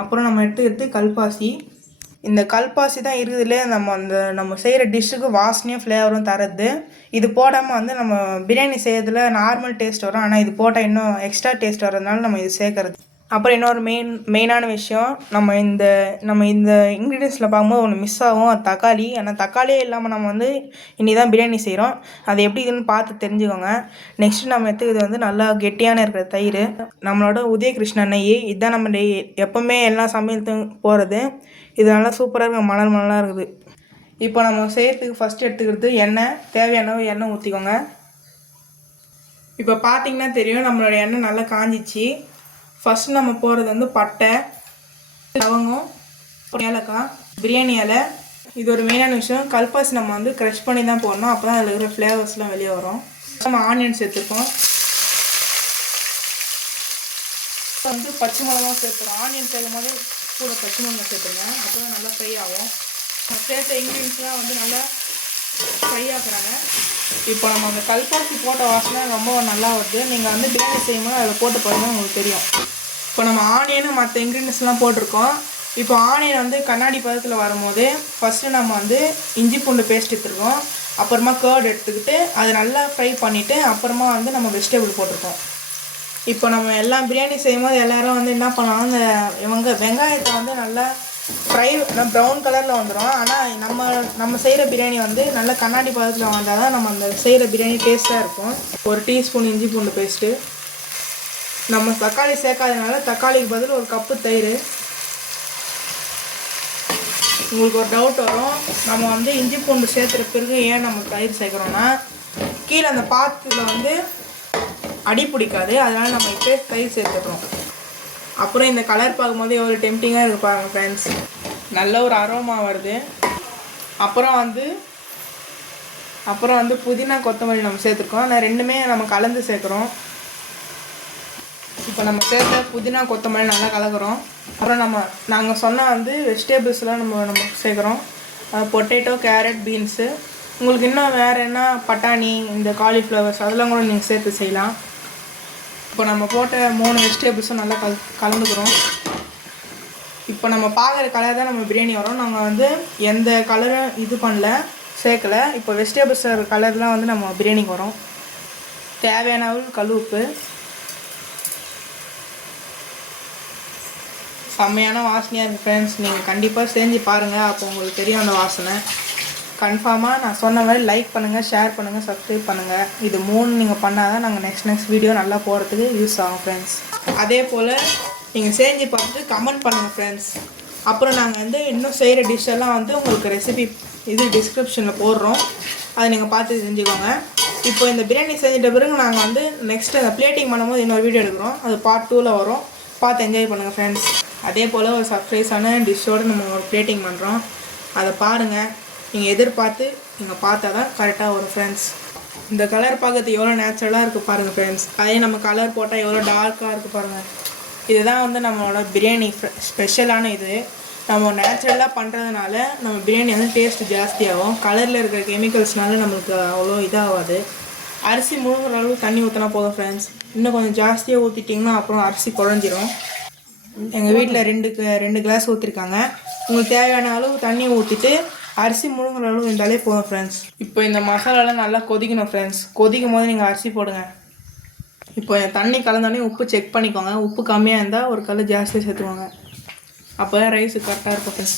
அப்புறம் நம்ம எடுத்துக்கிறது கல்பாசி. இந்த கல்பாசி தான் இருக்குதுலே நம்ம செய்கிற டிஷ்ஷுக்கு வாசனையும் ஃப்ளேவரும் தரது. இது போடாமல் வந்து நம்ம பிரியாணி செய்கிறதுல நார்மல் டேஸ்ட் வரும், ஆனால் இது போட்டால் இன்னும் எக்ஸ்ட்ரா டேஸ்ட் வர்றதுனால நம்ம இது சேர்க்குறது. அப்புறம் இன்னொரு மெயினான விஷயம், நம்ம இந்த இன்க்ரீடியன்ஸில் பார்க்கும்போது ஒன்று மிஸ் ஆகும், அது தக்காளி. ஆனால் தக்காளியே இல்லாமல் நம்ம வந்து இனி தான் பிரியாணி செய்கிறோம். அது எப்படி இதுன்னு பார்த்து தெரிஞ்சுக்கோங்க. நெக்ஸ்ட்டு நம்ம எடுத்துக்கிறது வந்து நல்லா கெட்டியான இருக்கிற தயிர். நம்மளோட உதயகிருஷ்ண நெய், இதுதான் நம்ம நெய் எப்போவுமே எல்லா சமையலுக்கும் போகிறது. இது நல்லா சூப்பராக இருக்குது, மணலாக இருக்குது. இப்போ நம்ம செய்கிறதுக்கு ஃபஸ்ட்டு எடுத்துக்கிறது எண்ணெய். தேவையான எண்ணெய் ஊற்றிக்கோங்க. இப்போ பார்த்தீங்கன்னா தெரியும் நம்மளோட எண்ணெய் நல்லா காஞ்சிச்சு. ஃபஸ்ட்டு நம்ம போகிறது வந்து பட்டை, லவங்கம், ஏலக்காய், பிரியாணி இலை. இது ஒரு மெயினான விஷயம். கல்பாசி நம்ம வந்து க்ரஷ் பண்ணி தான் போடணும், அப்போ தான் அதில் இருக்கிற ஃப்ளேவர்ஸ்லாம் வெளியே வரும். நம்ம ஆனியன் சேர்த்துருக்கோம். வந்து பச்சை மிளகா சேர்த்துறோம். ஆனியன் சேர்க்கும் போது கூட பச்சை மிளகா சேர்த்துருங்க, அப்போ தான் நல்லா ஃப்ரை ஆகும். சேர்த்த இன்க்ரீடியன்ஸ்லாம் வந்து நல்லா ஃப்ரை ஆகுறாங்க. இப்போ நம்ம அந்த கல்பாசி போட்ட வாசனை ரொம்ப நல்லா வருது. நீங்கள் வந்து பிரியாணி செய்யும்போது அதில் போட்டு பாருங்கள், உங்களுக்கு தெரியும். இப்போ நம்ம ஆனியனும் மற்ற இன்க்ரீடியன்ஸ்லாம் போட்டிருக்கோம். இப்போ ஆனியன் வந்து கண்ணாடி பதத்தில் வரும்போது ஃபஸ்ட்டு நம்ம வந்து இஞ்சி பூண்டு பேஸ்ட் எடுத்துருக்கோம். அப்புறமா கர்ட் எடுத்துக்கிட்டு அதை நல்லா ஃப்ரை பண்ணிவிட்டு அப்புறமா வந்து நம்ம வெஜிடபிள் போட்டிருக்கோம். இப்போ நம்ம எல்லாம் பிரியாணி செய்யும்போது எல்லோரும் வந்து என்ன பண்ணுவாங்க, வெங்காயத்தை வந்து நல்லா ப்ரௌன் கலரில் வந்துடும். ஆனால் நம்ம செய்கிற பிரியாணி வந்து நல்லா கண்ணாடி பதத்தில் வந்தால் தான் நம்ம அந்த செய்கிற பிரியாணி டேஸ்ட்டாக இருக்கும். 1 டீஸ்பூன் இஞ்சி பூண்டு பேஸ்ட்டு. நம்ம தக்காளி சேர்க்காதனால தக்காளிக்கு பதில் 1 கப்பு தயிர். உங்களுக்கு ஒரு டவுட் வரும், நம்ம வந்து இஞ்சி பூண்டு சேர்த்துற பிறகு ஏன் நம்ம தயிர் சேர்க்குறோன்னா கீழே அந்த பாத்திரத்தில் வந்து அடி பிடிக்காது, அதனால் நம்ம இப்போ தயிர் சேர்த்துடுறோம். அப்புறம் இந்த கலர் பார்க்கும்போது எவ்வளோ டெம்டிங்காக இருக்குது பாருங்கள் ஃப்ரெண்ட்ஸ். நல்ல ஒரு அரோமா வருது. அப்புறம் வந்து புதினா கொத்தமல்லி நம்ம சேர்த்துருக்கோம். ஆனால் ரெண்டுமே நம்ம கலந்து சேர்க்குறோம். இப்போ நம்ம சேர்த்த புதினா கொத்தமல்லி நல்லா கலக்கிறோம். அப்புறம் நாங்கள் சொன்னால் வந்து வெஜிடபிள்ஸ்லாம் நம்ம சேர்க்குறோம். Potato, carrot, beans. உங்களுக்கு இன்னும் வேறு என்ன பட்டாணி, இந்த காலிஃப்ளவர்ஸ் அதெல்லாம் கூட நீங்கள் சேர்த்து செய்யலாம். இப்போ நம்ம போட்ட 3 வெஜிடபிள்ஸும் நல்லா கலந்துக்கிறோம். இப்போ நம்ம பார்க்குற கலர் தான் நம்ம பிரியாணி வரும். நாங்கள் வந்து எந்த கலரும் இது பண்ணல, சேர்க்கலை. இப்போ வெஜிடபிள்ஸ் கலர்லாம் வந்து நம்ம பிரியாணிக்கு வரும். தேவையான அளவு கல் உப்பு. செம்மையான வாசனையாக இருக்குது ஃப்ரெண்ட்ஸ். நீங்கள் கண்டிப்பாக செஞ்சு பாருங்கள், அப்போ உங்களுக்கு தெரியும் அந்த வாசனை. கன்ஃபார்மாக நான் சொன்ன மாதிரி லைக் பண்ணுங்கள், ஷேர் பண்ணுங்கள், சப்ஸ்கிரைப் பண்ணுங்கள். இது 3 நீங்கள் பண்ணால் தான் நாங்கள் நெக்ஸ்ட் வீடியோ நல்லா போகிறதுக்கு யூஸ் ஆகும் ஃப்ரெண்ட்ஸ். அதே போல் நீங்கள் செஞ்சு பார்த்துட்டு கமெண்ட் பண்ணுங்கள் ஃப்ரெண்ட்ஸ். அப்புறம் நாங்கள் வந்து இன்னும் செய்கிற டிஷ்ஷெல்லாம் வந்து உங்களுக்கு ரெசிபி இது டிஸ்கிரிப்ஷனில் போடுறோம், அதை நீங்கள் பார்த்து செஞ்சுக்கோங்க. இப்போ இந்த பிரியாணி செஞ்சிட்ட பிறகு நாங்கள் வந்து நெக்ஸ்ட்டு அந்த பிளேட்டிங் பண்ணும்போது இன்னொரு வீடியோ எடுக்கிறோம், அது பார்ட் 2ல் வரும். பார்த்து என்ஜாய் பண்ணுங்கள் ஃப்ரெண்ட்ஸ். அதே போல் ஒரு சர்ப்ரைஸான டிஷ்ஷோடு நம்ம ஒரு பிளேட்டிங் பண்ணுறோம், அதை பாருங்கள். நீங்கள் எதிர்பார்த்து நீங்கள் பார்த்தா தான் கரெக்டாக வரும் ஃப்ரெண்ட்ஸ். இந்த கலர் பார்க்கறது எவ்வளோ நேச்சுரலாக இருக்குது பாருங்கள் ஃப்ரெண்ட்ஸ். அதே நம்ம கலர் போட்டால் எவ்வளோ டார்க்காக இருக்குது பாருங்கள். இதுதான் வந்து நம்மளோட பிரியாணி ஸ்பெஷலான இது. நம்ம நேச்சுரலாக பண்ணுறதுனால நம்ம பிரியாணி வந்து டேஸ்ட் ஜாஸ்தியாகும். கலரில் இருக்கிற கெமிக்கல்ஸ்னால நம்மளுக்கு அவ்வளோ இதாகாது. அரிசி முழுங்குற அளவு தண்ணி ஊற்றினா போதும் ஃப்ரெண்ட்ஸ். இன்னும் கொஞ்சம் ஜாஸ்தியாக ஊற்றிட்டிங்கன்னா அப்புறம் அரிசி குழஞ்சிரும். எங்கள் வீட்டில் 2 கிளாஸ் ஊற்றிருக்காங்க. உங்களுக்கு தேவையான அளவு தண்ணி ஊற்றிட்டு அரிசி முழுங்குற அளவு இருந்தாலே போதும் ஃப்ரெண்ட்ஸ். இப்போ இந்த மசாலாலாம் நல்லா கொதிக்கணும் ஃப்ரெண்ட்ஸ். கொதிக்கும் போது நீங்கள் அரிசி போடுங்க. இப்போ தண்ணி கலந்தோடனே உப்பு செக் பண்ணிக்கோங்க. உப்பு கம்மியாக இருந்தால் ஒரு கல் ஜாஸ்தியாக சேர்த்துக்கோங்க, அப்போ தான் ரைஸு கரெக்டாக இருக்கும் ஃப்ரெண்ட்ஸ்.